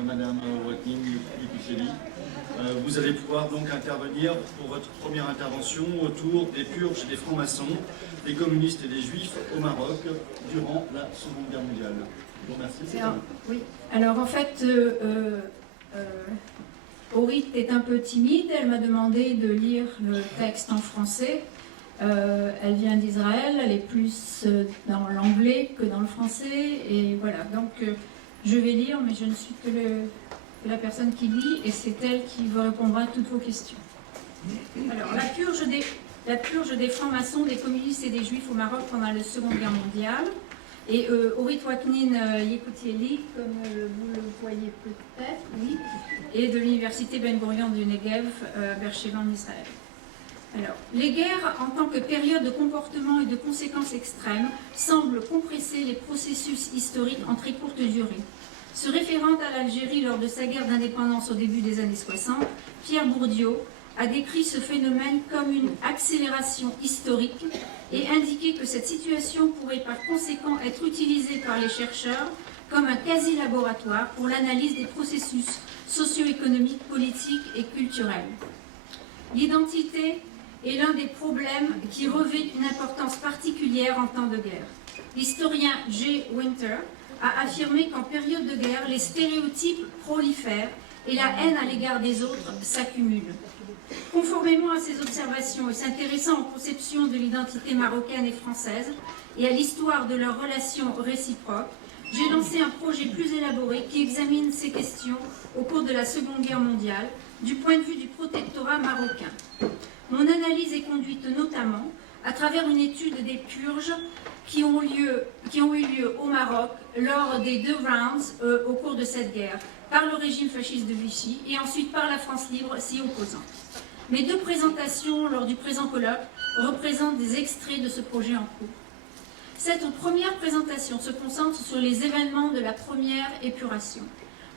Madame Watnin-Yekoutieli, vous allez pouvoir donc intervenir pour votre première intervention autour des purges des francs-maçons, des communistes et des juifs au Maroc durant la Seconde Guerre mondiale. Je vous remercie. Alors en fait, Orit est un peu timide, elle m'a demandé de lire le texte en français. Elle vient d'Israël, elle est plus dans l'anglais que dans le français, et voilà, donc je vais lire, mais je ne suis que la personne qui lit, et c'est elle qui vous répondra à toutes vos questions. Alors, la purge des francs-maçons, des communistes et des juifs au Maroc pendant la Seconde Guerre mondiale, et Orit Watnin-Yekoutieli, comme vous le voyez peut-être, oui, et de l'université Ben Gurion du Negev, Beersheba en Israël. Alors, les guerres, en tant que période de comportement et de conséquences extrêmes, semblent compresser les processus historiques en très courte durée. Se référant à l'Algérie lors de sa guerre d'indépendance au début des années 60, Pierre Bourdieu a décrit ce phénomène comme une accélération historique et indiqué que cette situation pourrait par conséquent être utilisée par les chercheurs comme un quasi-laboratoire pour l'analyse des processus socio-économiques, politiques et culturels. L'identité est l'un des problèmes qui revêt une importance particulière en temps de guerre. L'historien J. Winter a affirmé qu'en période de guerre, les stéréotypes prolifèrent et la haine à l'égard des autres s'accumule. Conformément à ces observations et s'intéressant aux conceptions de l'identité marocaine et française et à l'histoire de leurs relations réciproques, j'ai lancé un projet plus élaboré qui examine ces questions au cours de la Seconde Guerre mondiale du point de vue du protectorat marocain. Mon analyse est conduite notamment à travers une étude des purges qui ont eu lieu au Maroc lors des 2 rounds au cours de cette guerre, par le régime fasciste de Vichy et ensuite par la France libre s'y opposant. Mes 2 présentations lors du présent colloque représentent des extraits de ce projet en cours. Cette première présentation se concentre sur les événements de la première épuration.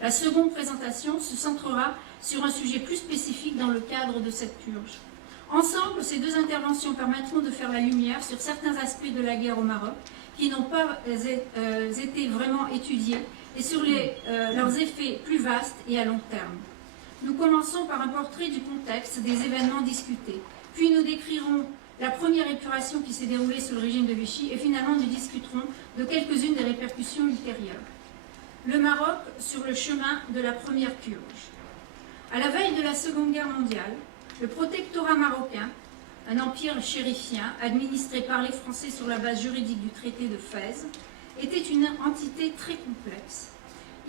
La seconde présentation se centrera sur un sujet plus spécifique dans le cadre de cette purge. Ensemble, ces 2 interventions permettront de faire la lumière sur certains aspects de la guerre au Maroc qui n'ont pas été vraiment étudiés et sur leurs effets plus vastes et à long terme. Nous commençons par un portrait du contexte des événements discutés, puis nous décrirons la première épuration qui s'est déroulée sous le régime de Vichy et finalement nous discuterons de quelques-unes des répercussions ultérieures. Le Maroc sur le chemin de la première purge. À la veille de la Seconde Guerre mondiale, le protectorat marocain, un empire chérifien administré par les Français sur la base juridique du traité de Fès, était une entité très complexe.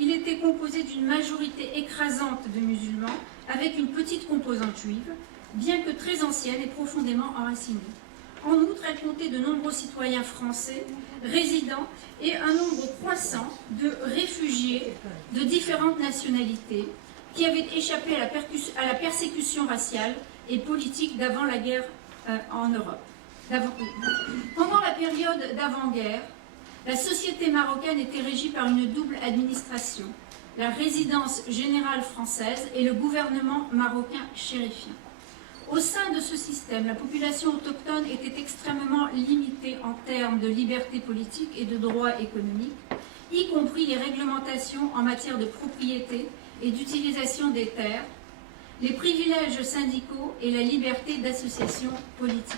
Il était composé d'une majorité écrasante de musulmans avec une petite composante juive, bien que très ancienne et profondément enracinée. En outre, elle comptait de nombreux citoyens français, résidents et un nombre croissant de réfugiés de différentes nationalités qui avaient échappé à la persécution raciale et politique d'avant la guerre en Europe. Pendant la période d'avant-guerre, la société marocaine était régie par une double administration, la résidence générale française et le gouvernement marocain chérifien. Au sein de ce système, la population autochtone était extrêmement limitée en termes de liberté politique et de droits économiques, y compris les réglementations en matière de propriété et d'utilisation des terres, les privilèges syndicaux et la liberté d'association politique.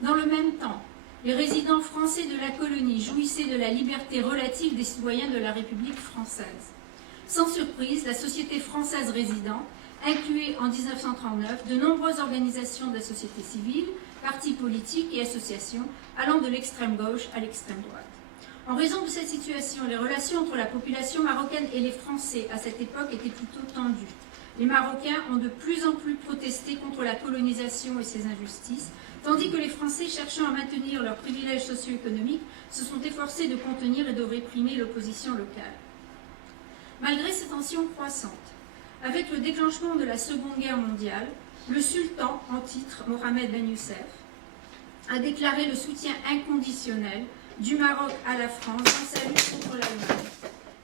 Dans le même temps, les résidents français de la colonie jouissaient de la liberté relative des citoyens de la République française. Sans surprise, la société française résidente incluait en 1939 de nombreuses organisations de la société civile, partis politiques et associations allant de l'extrême gauche à l'extrême droite. En raison de cette situation, les relations entre la population marocaine et les Français à cette époque étaient plutôt tendues. Les Marocains ont de plus en plus protesté contre la colonisation et ses injustices, tandis que les Français, cherchant à maintenir leurs privilèges socio-économiques, se sont efforcés de contenir et de réprimer l'opposition locale. Malgré ces tensions croissantes, avec le déclenchement de la Seconde Guerre mondiale, le sultan en titre, Mohamed Ben Youssef, a déclaré le soutien inconditionnel du Maroc à la France dans sa lutte contre l'Allemagne.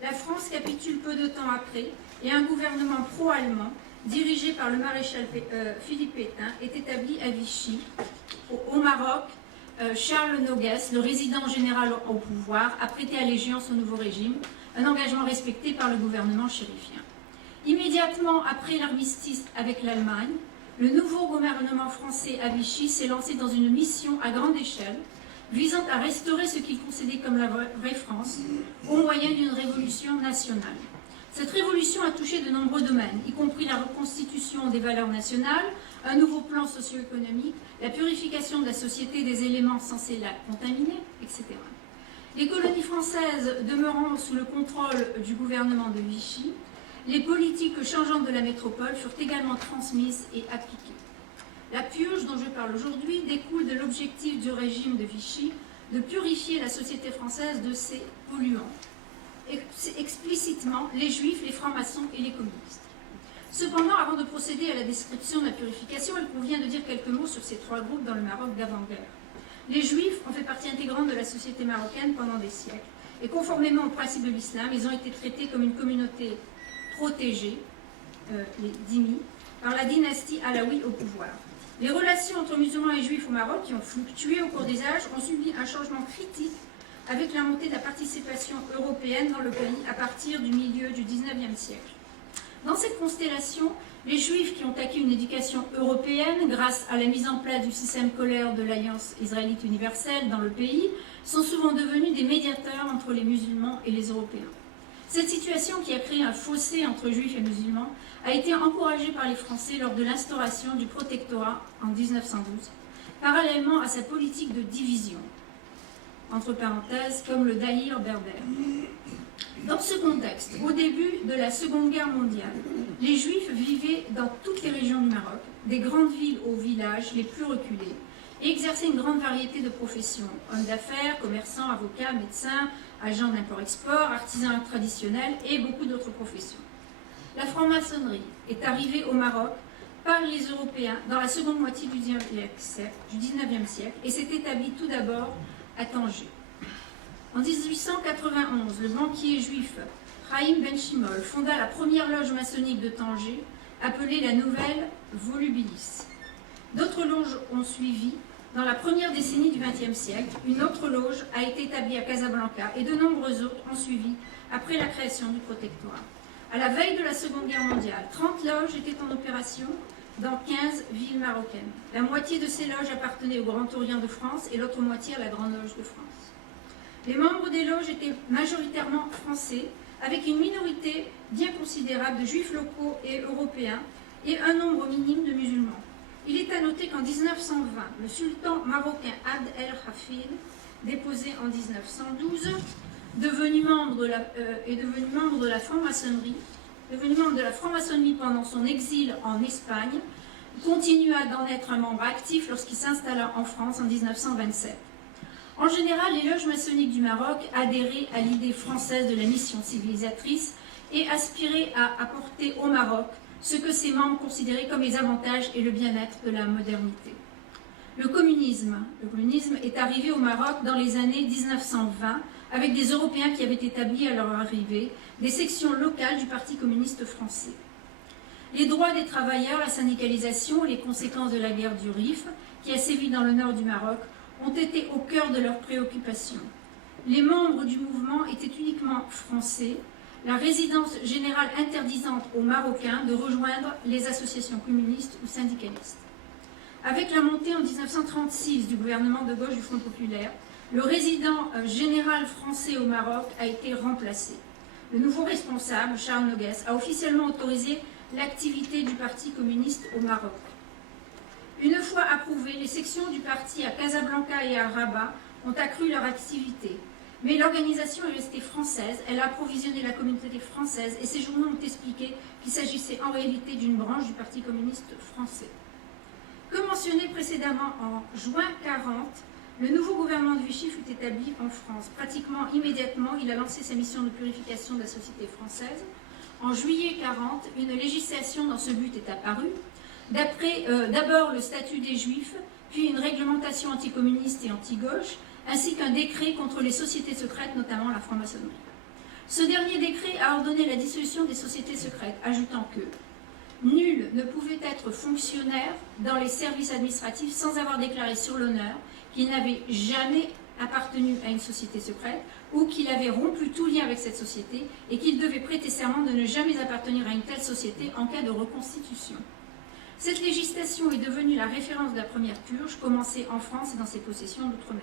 La France capitule peu de temps après et un gouvernement pro-allemand, dirigé par le maréchal Philippe Pétain, est établi à Vichy. Au Maroc, Charles Noguès, le résident général au pouvoir, a prêté allégeance au nouveau régime, un engagement respecté par le gouvernement chérifien. Immédiatement après l'armistice avec l'Allemagne, le nouveau gouvernement français à Vichy s'est lancé dans une mission à grande échelle visant à restaurer ce qu'il concédait comme la vraie France au moyen d'une révolution nationale. Cette révolution a touché de nombreux domaines, y compris la reconstitution des valeurs nationales, un nouveau plan socio-économique, la purification de la société des éléments censés la contaminer, etc. Les colonies françaises demeurant sous le contrôle du gouvernement de Vichy, les politiques changeantes de la métropole furent également transmises et appliquées. La purge dont je parle aujourd'hui découle de l'objectif du régime de Vichy de purifier la société française de ses polluants, explicitement les juifs, les francs-maçons et les communistes. Cependant, avant de procéder à la description de la purification, il convient de dire quelques mots sur ces trois groupes dans le Maroc d'avant-guerre. Les juifs ont fait partie intégrante de la société marocaine pendant des siècles, et conformément aux principes de l'islam, ils ont été traités comme une communauté protégée, les dhimmis, par la dynastie alaouie au pouvoir. Les relations entre musulmans et juifs au Maroc, qui ont fluctué au cours des âges, ont subi un changement critique avec la montée de la participation européenne dans le pays à partir du milieu du XIXe siècle. Dans cette constellation, les Juifs qui ont acquis une éducation européenne grâce à la mise en place du système scolaire de l'Alliance israélite universelle dans le pays sont souvent devenus des médiateurs entre les musulmans et les Européens. Cette situation qui a créé un fossé entre Juifs et musulmans a été encouragée par les Français lors de l'instauration du protectorat en 1912, parallèlement à sa politique de division, entre parenthèses, comme le Daïr berbère. Dans ce contexte, au début de la Seconde Guerre mondiale, les Juifs vivaient dans toutes les régions du Maroc, des grandes villes aux villages les plus reculés, et exerçaient une grande variété de professions, hommes d'affaires, commerçants, avocats, médecins, agents d'import-export, artisans traditionnels et beaucoup d'autres professions. La franc-maçonnerie est arrivée au Maroc par les Européens dans la seconde moitié du XIXe siècle et s'est établie tout d'abord à Tanger. En 1891, le banquier juif Chaim Ben Shimol fonda la première loge maçonnique de Tanger, appelée la Nouvelle Volubilis. D'autres loges ont suivi. Dans la première décennie du XXe siècle, une autre loge a été établie à Casablanca et de nombreuses autres ont suivi après la création du protectorat. À la veille de la Seconde Guerre mondiale, 30 loges étaient en opération dans 15 villes marocaines. La moitié de ces loges appartenaient au Grand Orient de France et l'autre moitié à la Grande Loge de France. Les membres des loges étaient majoritairement français, avec une minorité bien considérable de juifs locaux et européens et un nombre minime de musulmans. Il est à noter qu'en 1920, le sultan marocain Abd el-Hafid, déposé en 1912, devenu membre de la franc-maçonnerie pendant son exil en Espagne, continua d'en être un membre actif lorsqu'il s'installa en France en 1927. En général, les loges maçonniques du Maroc adhéraient à l'idée française de la mission civilisatrice et aspiraient à apporter au Maroc ce que ses membres considéraient comme les avantages et le bien-être de la modernité. Le communisme est arrivé au Maroc dans les années 1920 avec des Européens qui avaient établi à leur arrivée des sections locales du Parti communiste français. Les droits des travailleurs, la syndicalisation et les conséquences de la guerre du Rif, qui a sévi dans le nord du Maroc, ont été au cœur de leurs préoccupations. Les membres du mouvement étaient uniquement français, la résidence générale interdisant aux Marocains de rejoindre les associations communistes ou syndicalistes. Avec la montée en 1936 du gouvernement de gauche du Front populaire, le résident général français au Maroc a été remplacé. Le nouveau responsable, Charles Noguès, a officiellement autorisé l'activité du Parti communiste au Maroc. Une fois approuvées, les sections du parti à Casablanca et à Rabat ont accru leur activité. Mais l'organisation est restée française, elle a approvisionné la communauté française et ces journaux ont expliqué qu'il s'agissait en réalité d'une branche du Parti communiste français. Comme mentionné précédemment, en juin 1940, le nouveau gouvernement de Vichy fut établi en France. Pratiquement immédiatement, il a lancé sa mission de purification de la société française. En juillet 1940, une législation dans ce but est apparue. D'abord le statut des Juifs, puis une réglementation anticommuniste et anti-gauche, ainsi qu'un décret contre les sociétés secrètes, notamment la franc-maçonnerie. Ce dernier décret a ordonné la dissolution des sociétés secrètes, ajoutant que nul ne pouvait être fonctionnaire dans les services administratifs sans avoir déclaré sur l'honneur qu'il n'avait jamais appartenu à une société secrète ou qu'il avait rompu tout lien avec cette société et qu'il devait prêter serment de ne jamais appartenir à une telle société en cas de reconstitution. Cette législation est devenue la référence de la première purge, commencée en France et dans ses possessions d'outre-mer.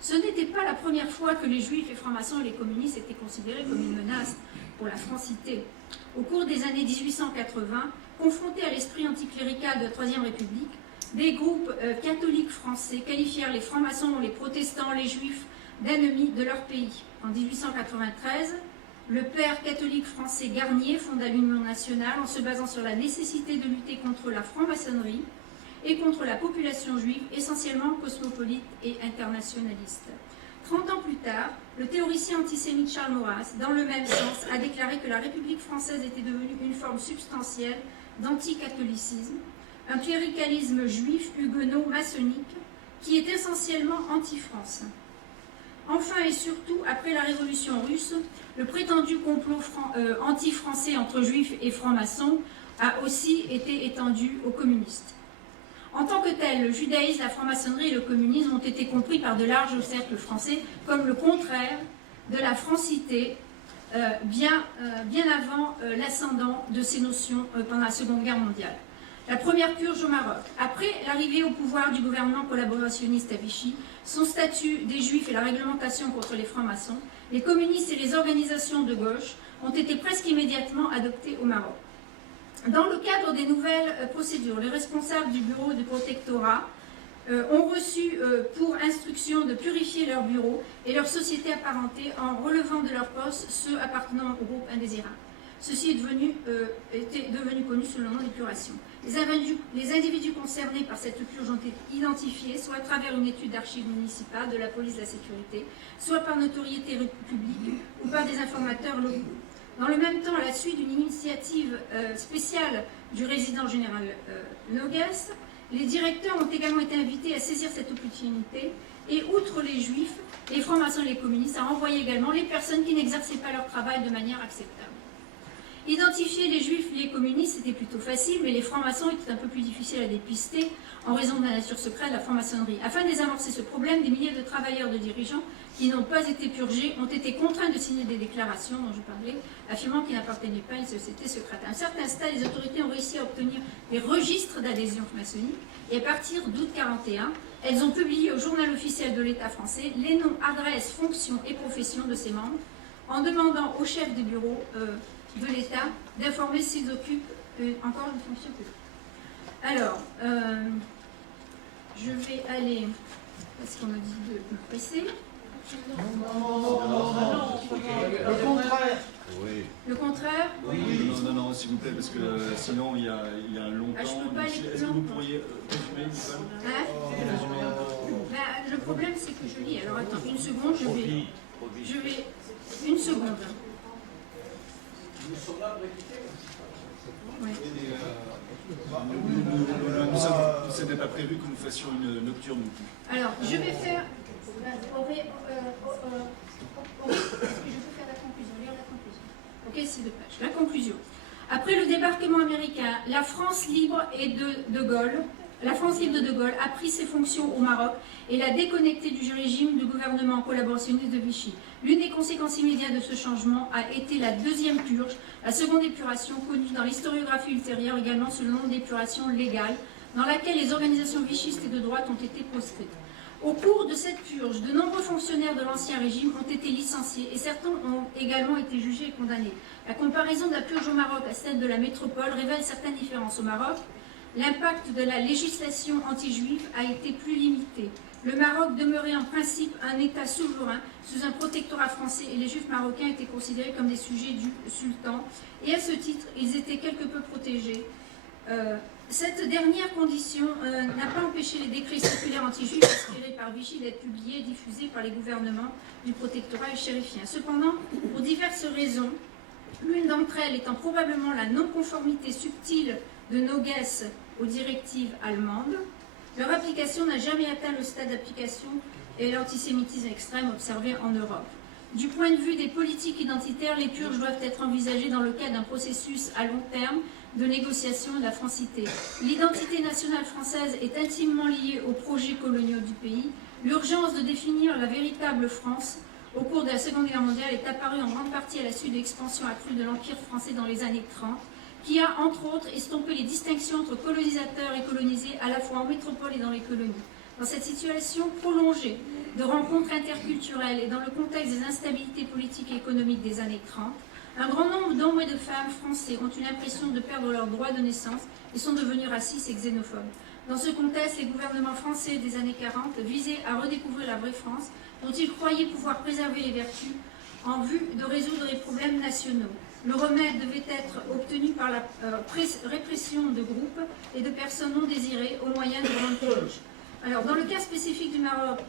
Ce n'était pas la première fois que les juifs, les francs-maçons et les communistes étaient considérés comme une menace pour la francité. Au cours des années 1880, confrontés à l'esprit anticlérical de la Troisième République, des groupes catholiques français qualifièrent les francs-maçons, les protestants, les juifs d'ennemis de leur pays. En 1893, le père catholique français Garnier fonda l'Union nationale en se basant sur la nécessité de lutter contre la franc-maçonnerie et contre la population juive, essentiellement cosmopolite et internationaliste. 30 ans plus tard, le théoricien antisémite Charles Maurras, dans le même sens, a déclaré que la République française était devenue une forme substantielle d'anticatholicisme, un cléricalisme juif, huguenot, maçonnique, qui est essentiellement anti-France. Enfin et surtout, après la Révolution russe, le prétendu complot anti-français entre juifs et francs-maçons a aussi été étendu aux communistes. En tant que tel, le judaïsme, la franc-maçonnerie et le communisme ont été compris par de larges cercles français comme le contraire de la francité, bien avant l'ascendant de ces notions pendant la Seconde Guerre mondiale. La première purge au Maroc. Après l'arrivée au pouvoir du gouvernement collaborationniste à Vichy, son statut des Juifs et la réglementation contre les francs-maçons, les communistes et les organisations de gauche ont été presque immédiatement adoptés au Maroc. Dans le cadre des nouvelles procédures, les responsables du bureau du protectorat ont reçu pour instruction de purifier leur bureau et leur société apparentée en relevant de leur poste ceux appartenant au groupe indésirable. Ceci était devenu connu sous le nom d'épuration. Les individus concernés par cette purge ont été identifiés, soit à travers une étude d'archives municipales de la police de la sécurité, soit par notoriété publique ou par des informateurs locaux. Dans le même temps, à la suite d'une initiative spéciale du résident général Noguès, les directeurs ont également été invités à saisir cette opportunité et, outre les juifs, les francs-maçons et les communistes, à envoyer également les personnes qui n'exerçaient pas leur travail de manière acceptable. Identifier les juifs et les communistes, c'était plutôt facile, mais les francs-maçons étaient un peu plus difficiles à dépister en raison de la nature secrète de la franc-maçonnerie. Afin de désamorcer ce problème, des milliers de travailleurs, de dirigeants qui n'ont pas été purgés ont été contraints de signer des déclarations dont je parlais, affirmant qu'ils n'appartenaient pas à une société secrète. À un certain stade, les autorités ont réussi à obtenir des registres d'adhésion maçonnique et à partir d'août 1941, elles ont publié au journal officiel de l'État français les noms, adresses, fonctions et professions de ses membres en demandant au chef des bureaux de l'État d'informer s'ils occupent encore une fonction publique. Alors, je vais aller, parce qu'on m'a dit de me presser. Le contraire. Oui. Le contraire? Oui. Non, s'il vous plaît, parce que sinon il y a un long temps. Je peux pas aller plus Est-ce que loin. vous pourriez résumer, Nicole? Le problème, c'est que je lis. Alors, attends, une seconde, je vais... Une seconde. Ouais. C'était pas prévu que nous fassions une nocturne non plus. Alors, je vais faire... Est-ce que je peux faire la conclusion? Lire la conclusion. Ok, c'est 2 pages. La conclusion. Après le débarquement américain, la France libre de Gaulle a pris ses fonctions au Maroc et l'a déconnecté du régime du gouvernement collaborationniste de Vichy. L'une des conséquences immédiates de ce changement a été la deuxième purge, la seconde épuration, connue dans l'historiographie ultérieure également sous le nom d'épuration légale, dans laquelle les organisations vichistes et de droite ont été proscrites. Au cours de cette purge, de nombreux fonctionnaires de l'Ancien Régime ont été licenciés et certains ont également été jugés et condamnés. La comparaison de la purge au Maroc à celle de la métropole révèle certaines différences. Au Maroc, l'impact de la législation anti-juive a été plus limité. Le Maroc demeurait en principe un État souverain sous un protectorat français et les Juifs marocains étaient considérés comme des sujets du sultan et à ce titre, ils étaient quelque peu protégés. Cette dernière condition n'a pas empêché les décrets circulaires anti-juifs inspirés par Vichy d'être publiés et diffusés par les gouvernements du protectorat et chérifien. Cependant, pour diverses raisons, l'une d'entre elles étant probablement la non-conformité subtile de Noguès aux directives allemandes, leur application n'a jamais atteint le stade d'application et l'antisémitisme extrême observé en Europe. Du point de vue des politiques identitaires, les purges doivent être envisagées dans le cadre d'un processus à long terme de négociation et de la francité. L'identité nationale française est intimement liée aux projets coloniaux du pays. L'urgence de définir la véritable France au cours de la Seconde Guerre mondiale est apparue en grande partie à la suite de l'expansion accrue de l'Empire français dans les années 30, qui a, entre autres, estompé les distinctions entre colonisateurs et colonisés, à la fois en métropole et dans les colonies. Dans cette situation prolongée de rencontres interculturelles et dans le contexte des instabilités politiques et économiques des années 30, un grand nombre d'hommes et de femmes français ont eu l'impression de perdre leur droit de naissance et sont devenus racistes et xénophobes. Dans ce contexte, les gouvernements français des années 40 visaient à redécouvrir la vraie France, dont ils croyaient pouvoir préserver les vertus en vue de résoudre les problèmes nationaux. Le remède devait être obtenu par la répression de groupes et de personnes non désirées au moyen de grandes purges. Alors, dans le cas spécifique du Maroc,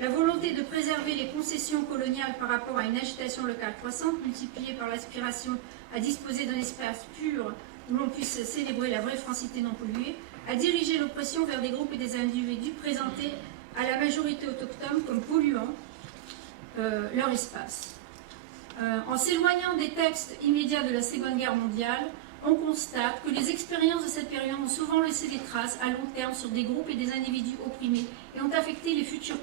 la volonté de préserver les concessions coloniales par rapport à une agitation locale croissante, multipliée par l'aspiration à disposer d'un espace pur où l'on puisse célébrer la vraie francité non polluée, a dirigé l'oppression vers des groupes et des individus présentés à la majorité autochtone comme polluant leur espace. En s'éloignant des textes immédiats de la Seconde Guerre mondiale, on constate que les expériences de cette période ont souvent laissé des traces à long terme sur des groupes et des individus opprimés et ont affecté les futurs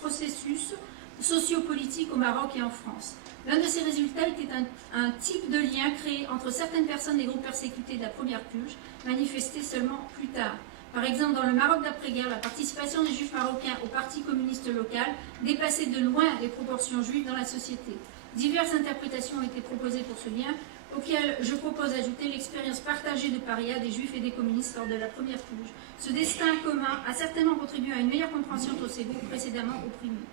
processus sociopolitiques au Maroc et en France. L'un de ces résultats était un type de lien créé entre certaines personnes des groupes persécutés de la première purge, manifesté seulement plus tard. Par exemple, dans le Maroc d'après-guerre, la participation des Juifs marocains au Parti communiste local dépassait de loin les proportions juives dans la société. Diverses interprétations ont été proposées pour ce lien, auquel je propose d'ajouter l'expérience partagée de paria des Juifs et des communistes lors de la première purge. Ce destin commun a certainement contribué à une meilleure compréhension de ces groupes précédemment opprimés.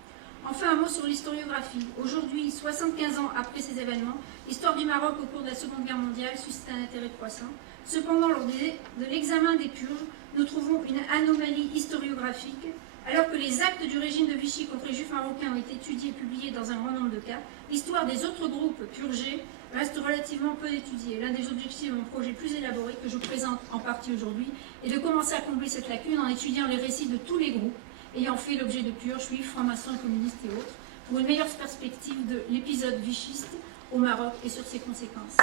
Enfin, un mot sur l'historiographie. Aujourd'hui, 75 ans après ces événements, l'histoire du Maroc au cours de la Seconde Guerre mondiale suscite un intérêt croissant. Cependant, lors de l'examen des purges, nous trouvons une anomalie historiographique. Alors que les actes du régime de Vichy contre les Juifs marocains ont été étudiés et publiés dans un grand nombre de cas, l'histoire des autres groupes purgés reste relativement peu étudiée. L'un des objectifs de mon projet plus élaboré, que je présente en partie aujourd'hui, est de commencer à combler cette lacune en étudiant les récits de tous les groupes ayant fait l'objet de purges, juifs, francs-maçons, communistes et autres, pour une meilleure perspective de l'épisode vichiste au Maroc et sur ses conséquences.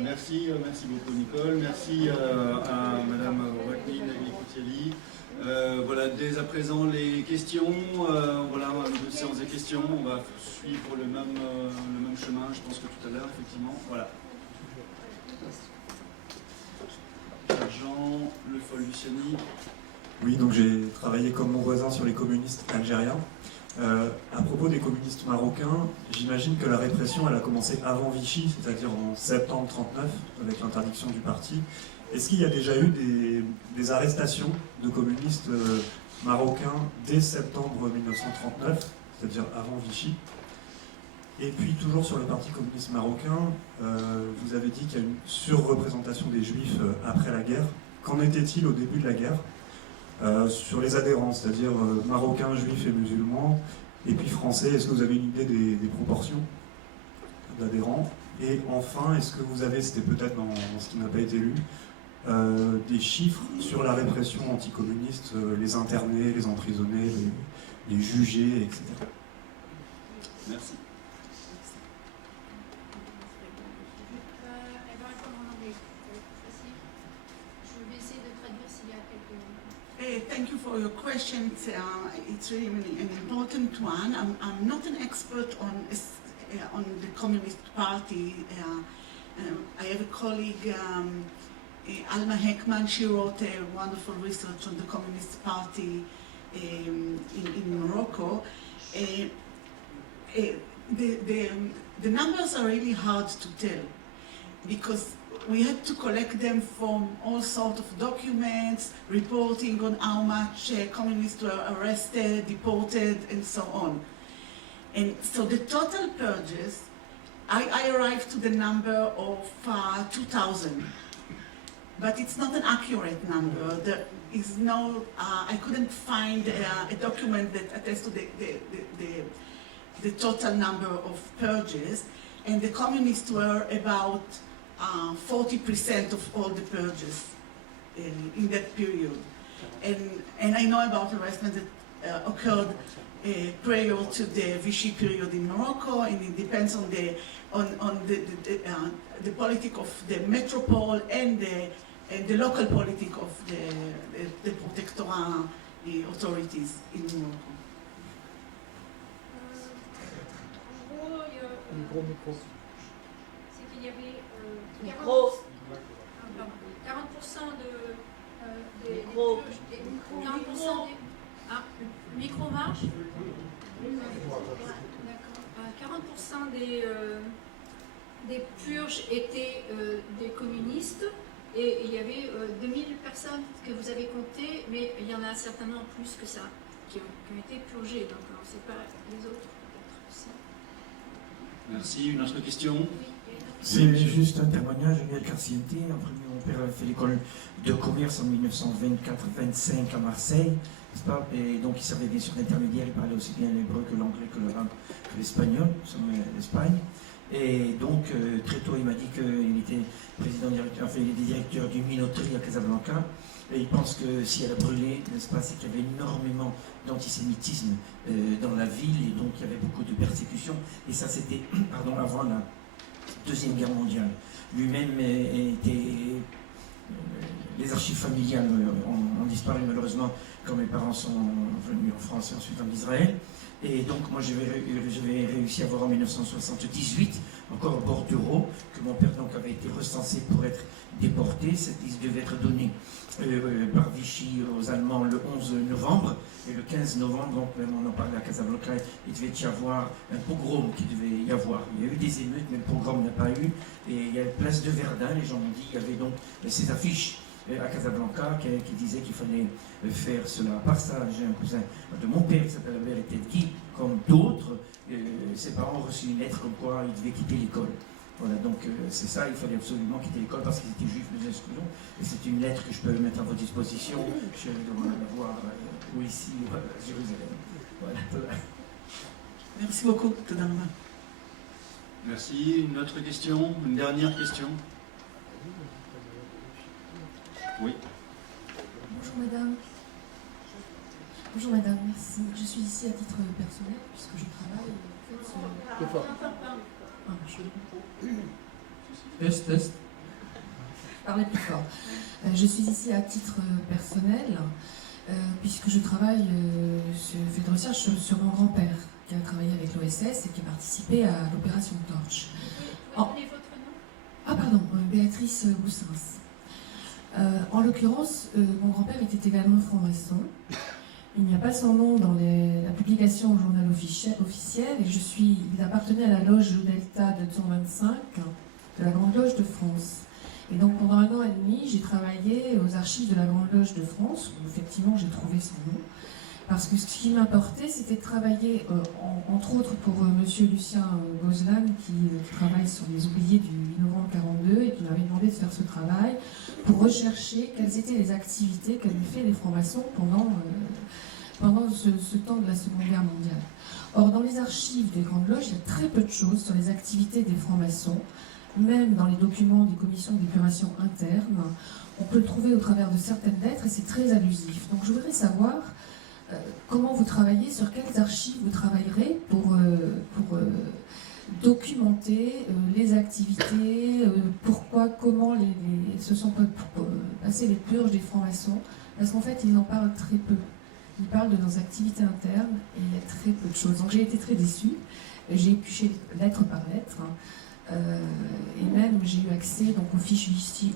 Merci beaucoup Nicole, merci à Madame Waknin Elikoutieli. Voilà, dès à présent les questions, voilà, une séance des questions, on va suivre le même chemin, je pense que tout à l'heure, effectivement, voilà. Jean Le Foll-Luciani. Oui, donc j'ai travaillé comme mon voisin sur les communistes algériens. À propos des communistes marocains, j'imagine que la répression elle a commencé avant Vichy, c'est-à-dire en septembre 1939, avec l'interdiction du parti. Est-ce qu'il y a déjà eu des arrestations de communistes marocains dès septembre 1939, c'est-à-dire avant Vichy? Et puis toujours sur le parti communiste marocain, vous avez dit qu'il y a une surreprésentation des juifs après la guerre. Qu'en était-il au début de la guerre? Sur les adhérents, c'est-à-dire marocains, juifs et musulmans, et puis français, est-ce que vous avez une idée des proportions d'adhérents? Et enfin, est-ce que vous avez, c'était peut-être dans ce qui n'a pas été lu, des chiffres sur la répression anticommuniste, les internés, les emprisonnés, les jugés, etc. Merci. Thank you for your question. It's really an important one. I'm not an expert on the Communist Party. I have a colleague, Alma Heckman. She wrote a wonderful research on the Communist Party in Morocco. The numbers are really hard to tell because we had to collect them from all sorts of documents, reporting on how much communists were arrested, deported, and so on. And so the total purges, I arrived to the number of 2,000. But it's not an accurate number. There is no, I couldn't find a document that attests to the total number of purges. And the communists were about 40% of all the purges in that period. And I know about harassment that occurred prior to the Vichy period in Morocco, and it depends on the politic of the metropole and the local politic of the protectorat authorities in Morocco. En gros, c'est qu'il y avait 40% des purges, 40% des... Ah, le micro marche? D'accord. 40% des purges étaient des communistes, et il y avait 2000 personnes que vous avez comptées, mais il y en a certainement plus que ça qui ont été purgées, donc on ne sait pas les autres peut-être aussi. Merci. Une autre question? C'est juste un témoignage. Daniel Carciente, mon père a fait l'école de commerce en 1924-25 à Marseille, n'est-ce pas? Et donc il servait bien sûr d'intermédiaire, il parlait aussi bien l'hébreu que l'anglais que l'arabe que l'espagnol, nous sommes l'Espagne. Et donc très tôt il m'a dit qu'il était il était directeur d'une minoterie à Casablanca, et il pense que si elle a brûlé, n'est-ce pas, c'est qu'il y avait énormément d'antisémitisme dans la ville, et donc il y avait beaucoup de persécutions, et ça c'était avant la Deuxième Guerre mondiale. Lui-même était... les archives familiales ont disparu malheureusement quand mes parents sont venus en France et ensuite en Israël. Et donc moi j'avais réussi à voir en 1978, encore au Bordeaux, que mon père donc avait été recensé pour être déporté. Cette liste devait être donnée par Vichy aux Allemands le 11 novembre. Et le 15 novembre, donc même on en parlait à Casablanca, il devait y avoir un pogrom qui devait y avoir. Il y a eu des émeutes, mais le pogrom n'a pas eu. Et il y a la place de Verdun, les gens m'ont dit, il y avait donc ces affiches à Casablanca qui disaient qu'il fallait faire cela. À part ça, j'ai un cousin de mon père qui s'appelle Albert Etedki, comme d'autres. Ses parents ont reçu une lettre comme quoi ils devaient quitter l'école. Voilà, donc c'est ça, il fallait absolument quitter l'école parce qu'ils étaient juifs, nous excluons. Et c'est une lettre que je peux mettre à votre disposition. Je dois la voir ou ici ou à Jérusalem. Voilà. Merci beaucoup, Tadama. Merci. Une autre question? Une dernière question? Oui. Bonjour madame. Bonjour madame, merci. Je suis ici à titre personnel puisque je travaille Test. Parlez plus fort. Je suis ici à titre personnel puisque je travaille, je fais de recherche sur mon grand-père qui a travaillé avec l'OSS et qui a participé à l'opération Torch. Vous pouvez donner votre nom? Ah pardon, Béatrice Boussins. En l'occurrence, mon grand-père était également franc-maçon. Il n'y a pas son nom dans la publication au journal officiel, et il appartenait à la loge Delta de 225 de la Grande Loge de France. Et donc pendant 1 an et demi, j'ai travaillé aux archives de la Grande Loge de France, où effectivement j'ai trouvé son nom. Parce que ce qui m'importait, c'était de travailler, entre autres pour monsieur Lucien Gozlan, qui travaille sur les oubliés du 8 novembre 42, et qui m'avait demandé de faire ce travail, pour rechercher quelles étaient les activités qu'avaient fait les francs-maçons pendant ce temps de la Seconde Guerre mondiale. Or, dans les archives des Grandes Loges, il y a très peu de choses sur les activités des francs-maçons, même dans les documents des commissions d'épuration interne. On peut le trouver au travers de certaines lettres, et c'est très allusif. Donc je voudrais savoir comment vous travaillez, sur quelles archives vous travaillerez pour documenter les activités, pourquoi, comment se sont passées les purges des francs-maçons, parce qu'en fait ils en parlent très peu. Ils parlent de nos activités internes et il y a très peu de choses. Donc j'ai été très déçue, j'ai épluché lettre par lettre, et même j'ai eu accès donc, aux fiches Vichy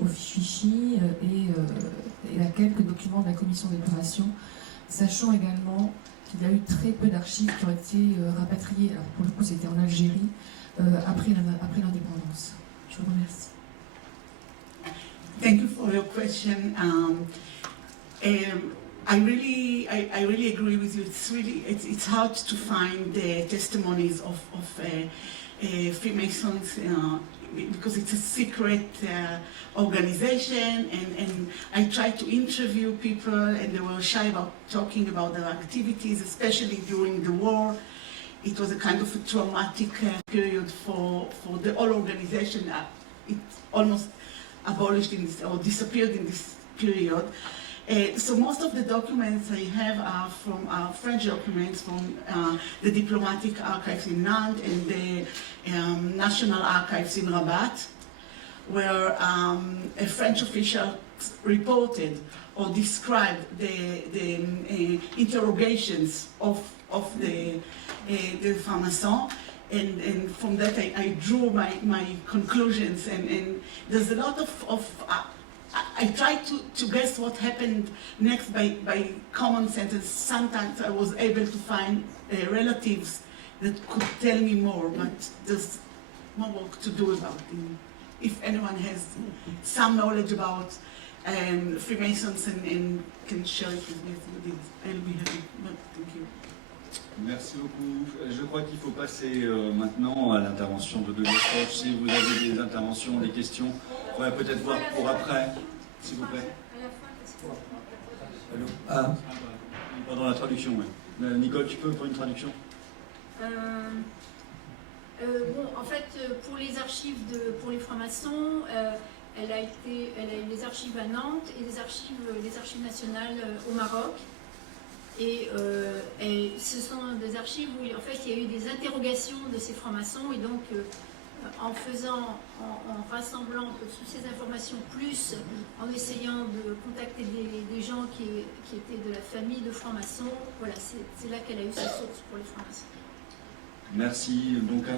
et à quelques documents de la commission d'épuration, sachant également qu'il y a eu très peu d'archives qui ont été rapatriées, alors pour le coup c'était en Algérie, après l'indépendance. Je vous remercie. Thank you for your question. I really agree with you. It's hard to find the testimonies of Freemasons because it's a secret organization, and I tried to interview people, and they were shy about talking about their activities, especially during the war. It was a kind of a traumatic period for the whole organization. It almost abolished in this, or disappeared in this period. So most of the documents I have are from French documents from the diplomatic archives in Nantes and the National Archives in Rabat, where a French official reported or described the interrogations of the francs-maçons, and from that I drew my conclusions, and there's a lot of I tried to guess what happened next by common sense. Sometimes I was able to find relatives that could tell me more, but there's more work to do about it. If anyone has some knowledge about Freemasons and can share it with me, I'll be happy. Thank you. Merci beaucoup. Je crois qu'il faut passer maintenant à l'intervention de Denis Roche. Si vous avez des interventions, des questions, on va peut-être voir pour après, s'il vous plaît. Ah, Pendant la traduction, oui. Nicole, tu peux pour une traduction? Bon, en fait, pour les archives pour les francs-maçons, elle a eu les archives à Nantes et les archives nationales au Maroc. Et ce sont des archives où en fait il y a eu des interrogations de ces francs-maçons, et donc en rassemblant toutes ces informations, plus en essayant de contacter des gens qui étaient de la famille de francs-maçons, voilà, c'est là qu'elle a eu sa source pour les francs-maçons. Merci. Donc